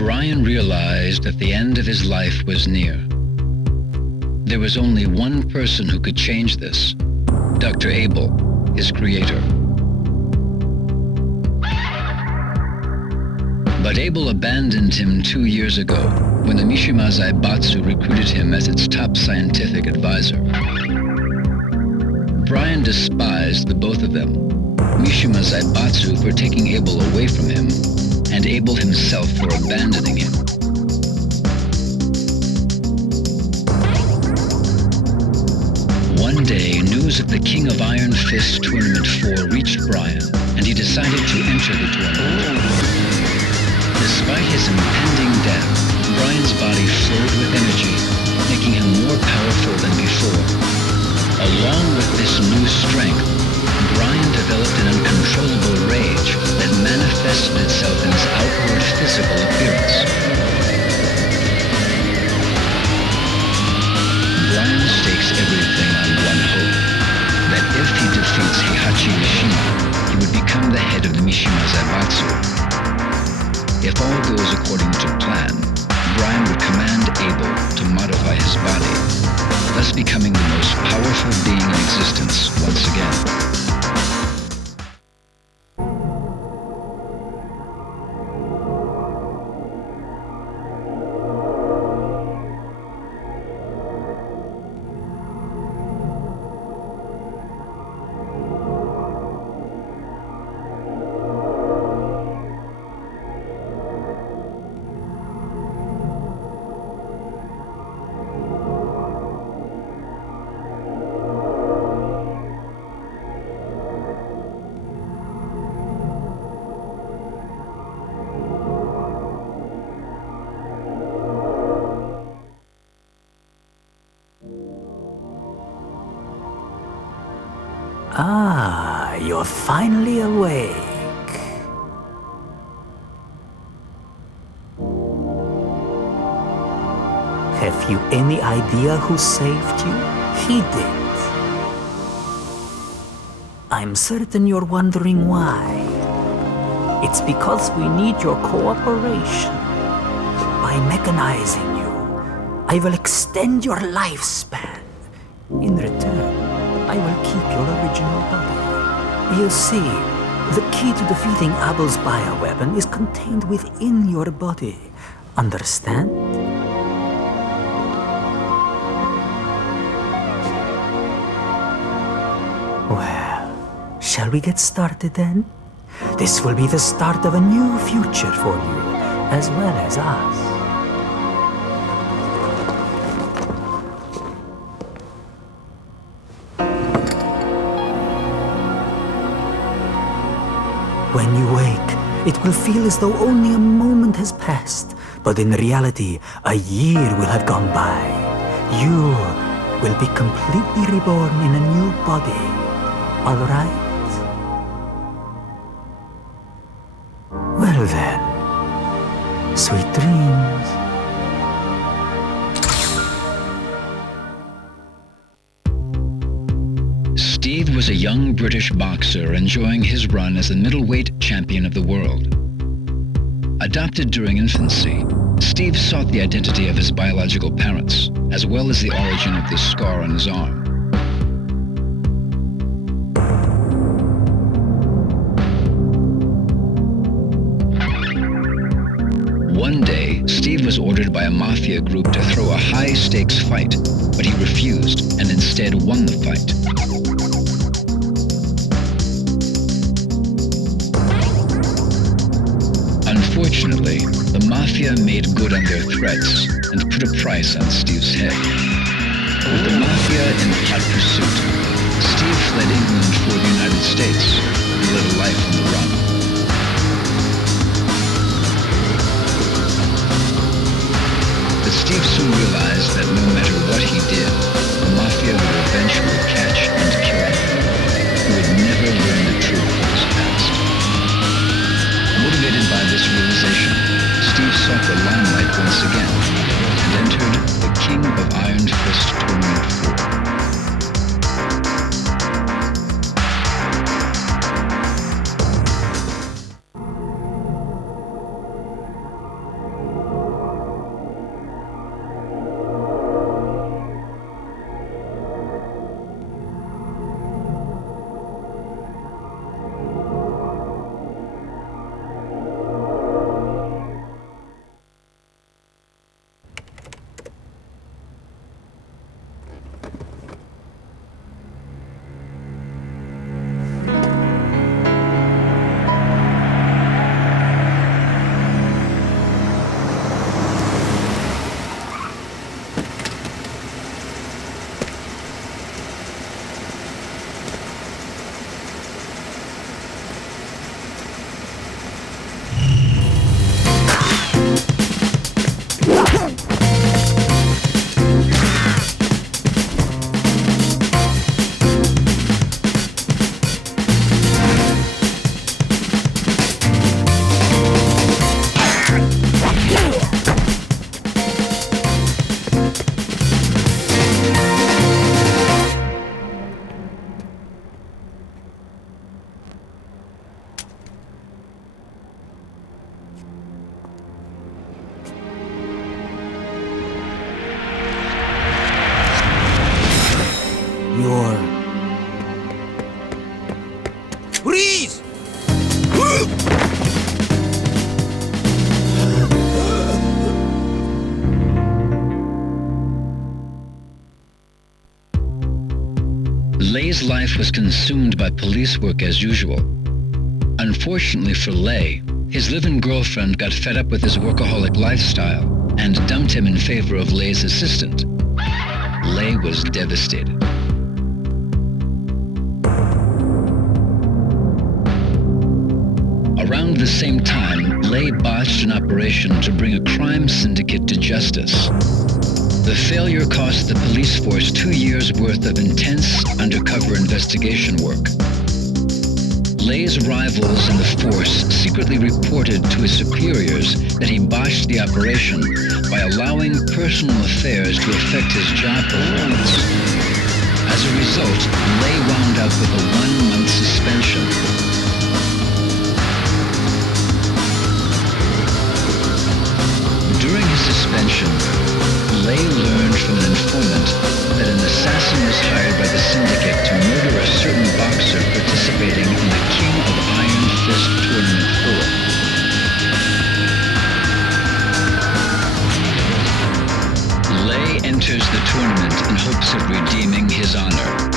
Brian realized that the end of his life was near. There was only one person who could change this, Dr. Abel, his creator. But Abel abandoned him 2 years ago when the Mishima Zaibatsu recruited him as its top scientific advisor. Brian despised the both of them, Mishima Zaibatsu for taking Abel away from him, and Abel himself for abandoning him. One day, news of the King of Iron Fist Tournament 4 reached Brian, and he decided to enter the tournament. Despite his impending death, Brian's body flowed with energy, making him more powerful than before. Along with this new strength, Brian developed an uncontrollable rage that manifested itself in his outward physical appearance. Brian stakes everything on one hope, that if he defeats Heihachi Mishima, he would become the head of the Mishima Zaibatsu. If all goes according to plan, Brian would command Abel to modify his body, thus becoming the most powerful being in existence once again. Ah, you're finally awake. Have you any idea who saved you? He did. I'm certain you're wondering why. It's because we need your cooperation. By mechanizing you, I will extend your lifespan. In return, I will keep your original body. You see, the key to defeating Abel's bioweapon is contained within your body. Understand? Well, shall we get started then? This will be the start of a new future for you, as well as us. When you wake, it will feel as though only a moment has passed, but in reality, a year will have gone by. You will be completely reborn in a new body, all right? Well then, sweet dreams. Steve was a young British boxer enjoying his run as the middleweight champion of the world. Adopted during infancy, Steve sought the identity of his biological parents, as well as the origin of the scar on his arm. One day, Steve was ordered by a mafia group to throw a high-stakes fight, but he refused and instead won the fight. Unfortunately, the mafia made good on their threats and put a price on Steve's head. With the mafia in hot pursuit, Steve fled England for the United States and lived a life on the run. But Steve soon realized that no matter what he did, the mafia would eventually catch and kill him. He would never learn the truth of his past. Motivated by this realization, Steve sought the limelight once again and entered the King of Iron Fist Tournament 4. Brian's life was consumed by police work as usual. Unfortunately for Lei, his live-in girlfriend got fed up with his workaholic lifestyle and dumped him in favor of Lei's assistant. Lei was devastated. Around the same time, Lei botched an operation to bring a crime syndicate to justice. The failure cost the police force 2 years' worth of intense undercover investigation work. Lei's rivals in the force secretly reported to his superiors that he botched the operation by allowing personal affairs to affect his job performance. As a result, Lei wound up with a 1-month suspension. During his suspension, Lei learned from an informant that an assassin was hired by the syndicate to murder a certain boxer participating in the King of Iron Fist Tournament 4. Lei enters the tournament in hopes of redeeming his honor.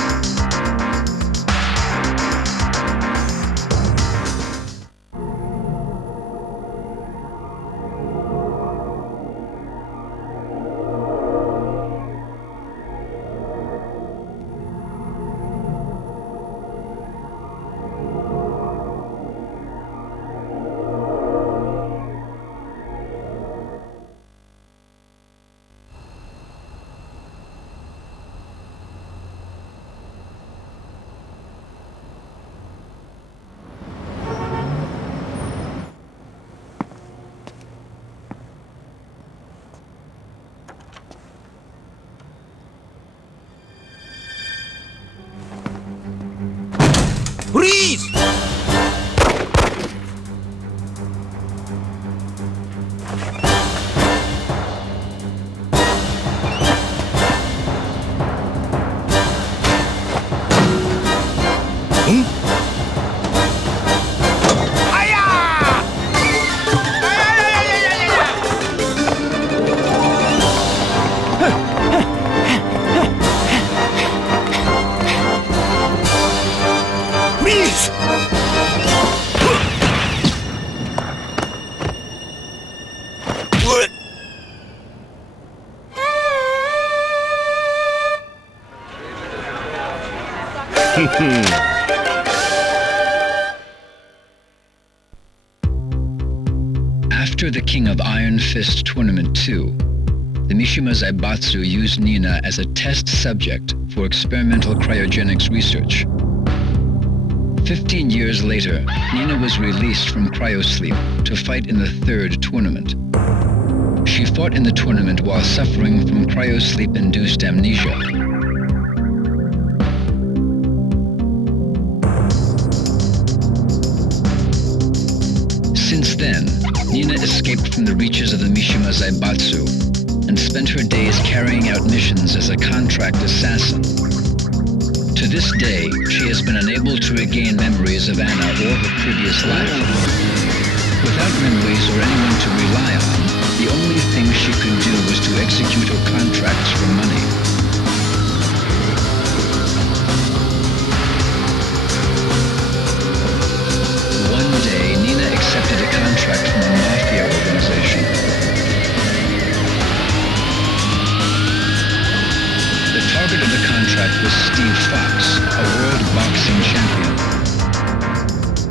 Freeze! After the King of Iron Fist Tournament 2, the Mishima Zaibatsu used Nina as a test subject for experimental cryogenics research. 15 years later, Nina was released from cryosleep to fight in the third tournament. She fought in the tournament while suffering from cryosleep-induced amnesia. Since then, Nina escaped from the reaches of the Mishima Zaibatsu and spent her days carrying out missions as a contract assassin. To this day, she has been unable to regain memories of Anna or her previous life. Without memories or anyone to rely on, the only thing she could do was to execute her contracts for money. One day, Nina accepted a contract from a mafia organization. The target of the contract was Steve Fox, a world boxing champion.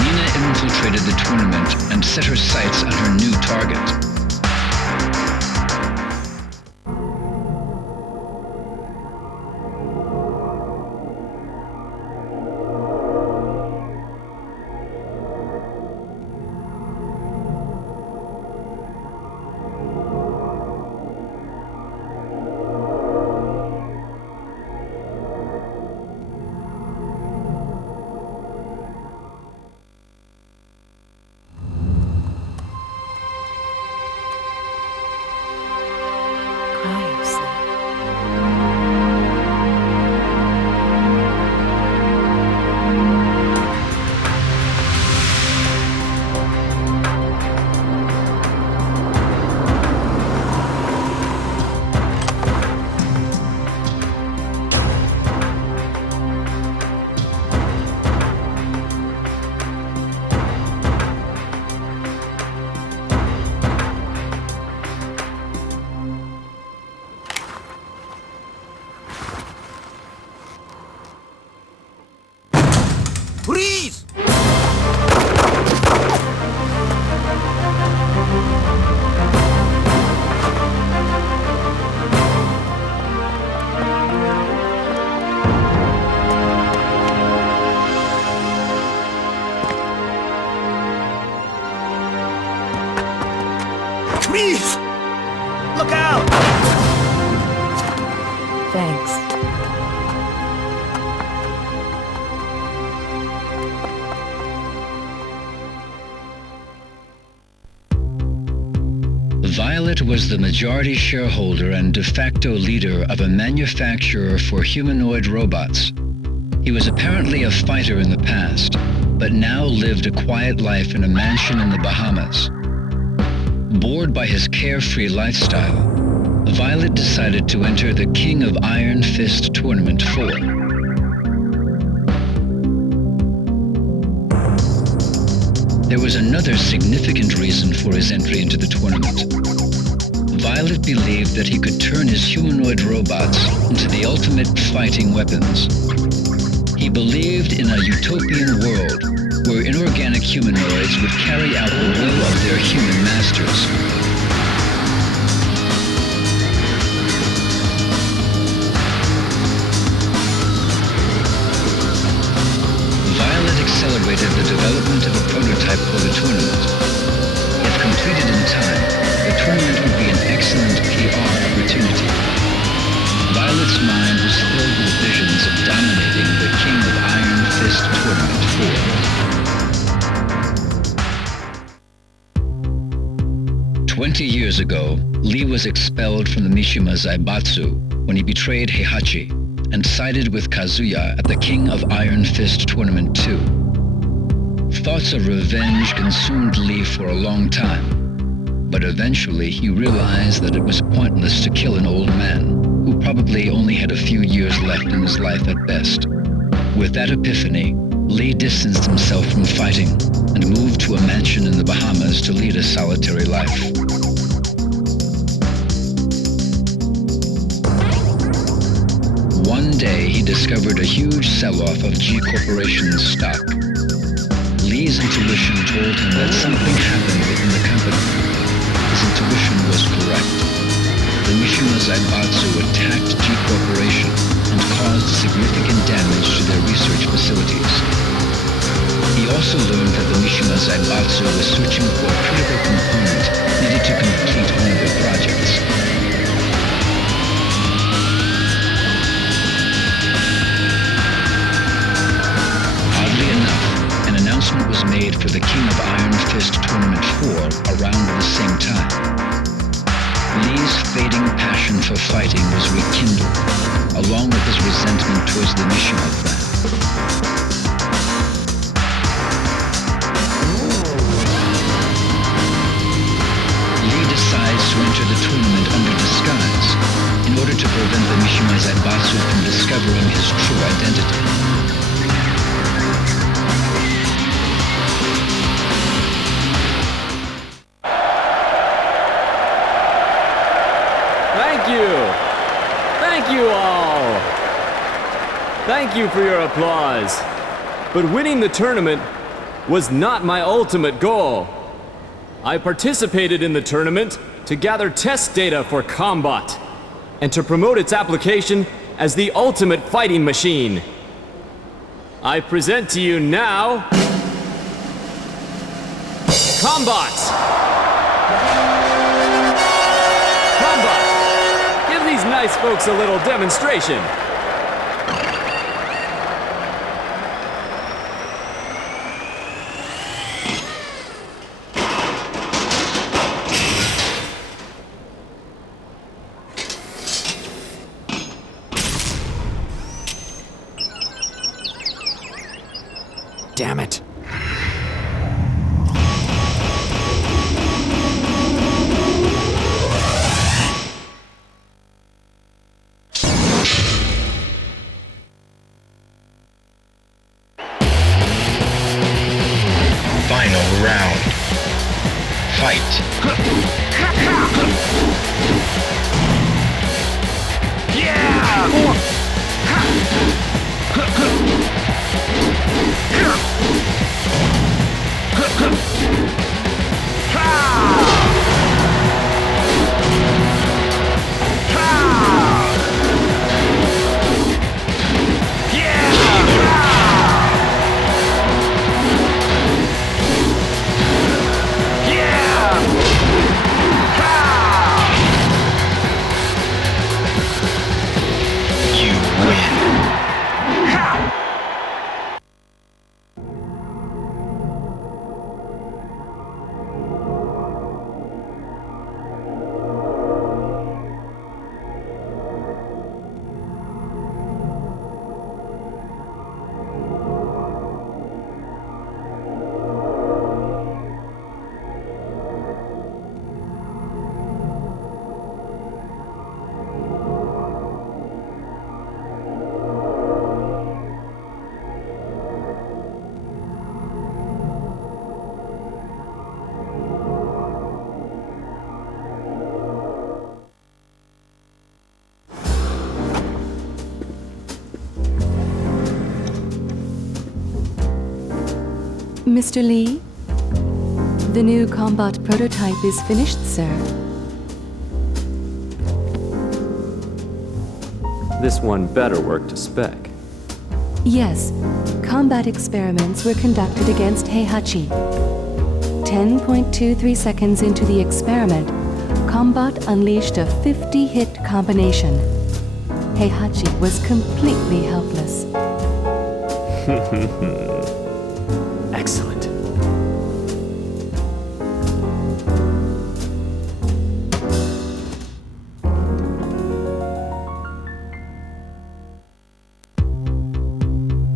Nina infiltrated the tournament and set her sights on her new target. Please! Look out! Thanks. Violet was the majority shareholder and de facto leader of a manufacturer for humanoid robots. He was apparently a fighter in the past, but now lived a quiet life in a mansion in the Bahamas. Bored by his carefree lifestyle, Violet decided to enter the King of Iron Fist Tournament 4. There was another significant reason for his entry into the tournament. Violet believed that he could turn his humanoid robots into the ultimate fighting weapons. He believed in a utopian world where inorganic humanoids would carry out the will of their human masters. Violet accelerated the development of a prototype for the tournament. If completed in time, the tournament would be an excellent PR opportunity. Violet's mind was filled with visions of dominating the King of Iron Fist Tournament 4. 20 years ago, Lee was expelled from the Mishima Zaibatsu when he betrayed Heihachi and sided with Kazuya at the King of Iron Fist Tournament 2. Thoughts of revenge consumed Lee for a long time, but eventually he realized that it was pointless to kill an old man who probably only had a few years left in his life at best. With that epiphany, Lee distanced himself from fighting and moved to a mansion in the Bahamas to lead a solitary life. One day, he discovered a huge sell-off of G Corporation's stock. Lee's intuition told him that something happened within the company. His intuition was correct. The Mishima Zaibatsu attacked G Corporation and caused significant damage to their research facilities. He also learned that the Mishima Zaibatsu was searching for a critical component needed to complete one of their projects. Oddly enough, an announcement was made for the King of Iron Fist Tournament 4 around the same time. Lee's fading passion for fighting was rekindled, along with his resentment towards the Mishima clan. Lee decides to enter the tournament under disguise in order to prevent the Mishima Zaibatsu from discovering his true identity. Thank you all! Thank you for your applause. But winning the tournament was not my ultimate goal. I participated in the tournament to gather test data for Combat and to promote its application as the ultimate fighting machine. I present to you now Combat! Give these nice folks a little demonstration. Damn it. Final round. Fight. Mr. Lee? The new combat prototype is finished, sir. This one better work to spec. Yes, combat experiments were conducted against Heihachi. 10.23 seconds into the experiment, Combat unleashed a 50-hit combination. Heihachi was completely helpless. Excellent.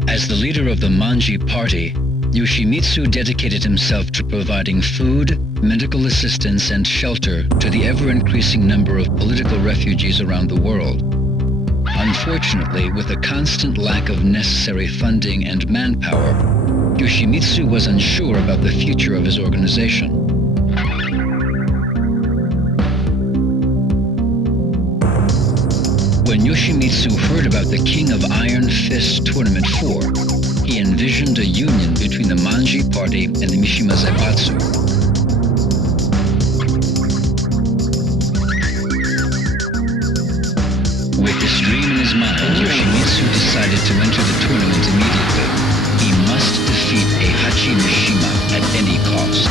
As the leader of the Manji party, Yoshimitsu dedicated himself to providing food, medical assistance, and shelter to the ever-increasing number of political refugees around the world. Unfortunately, with a constant lack of necessary funding and manpower, Yoshimitsu was unsure about the future of his organization. When Yoshimitsu heard about the King of Iron Fist Tournament 4, he envisioned a union between the Manji party and the Mishima Zaibatsu. With this dream in his mind, Yoshimitsu decided to enter the tournament immediately. He must defeat Heihachi Mishima at any cost.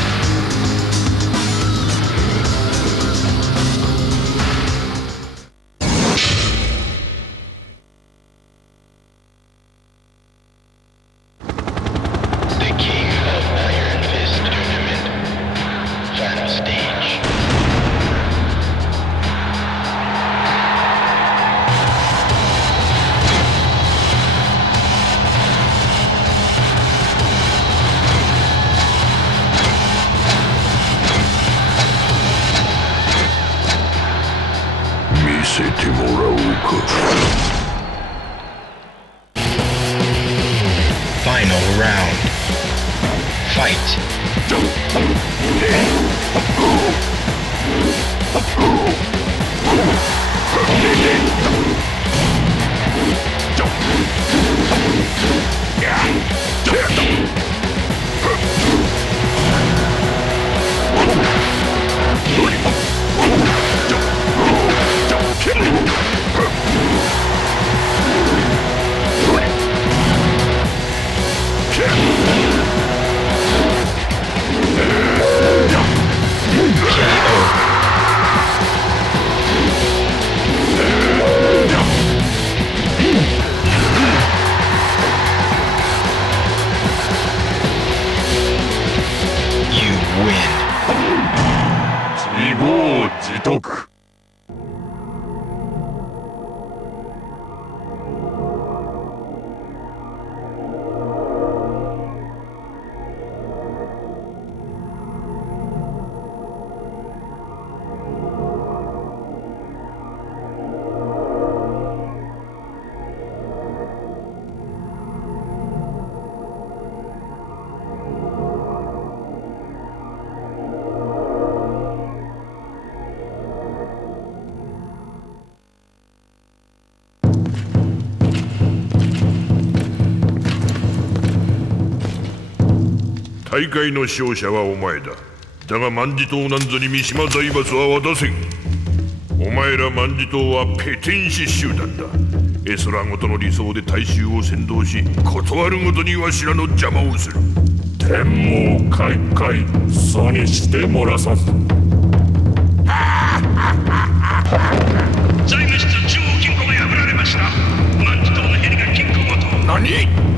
Final round. Fight.大会の勝者はお前だ。だが万事島なんぞに三島財閥は渡せん。お前ら万事島はペテン師集団だ。絵空ごとの理想で大衆を先導し、断るごとにわしらの邪魔をする。天網開会、そうにしてもらさん。財務室中央金庫が破られました。万事島のヘリが金庫ごと。何？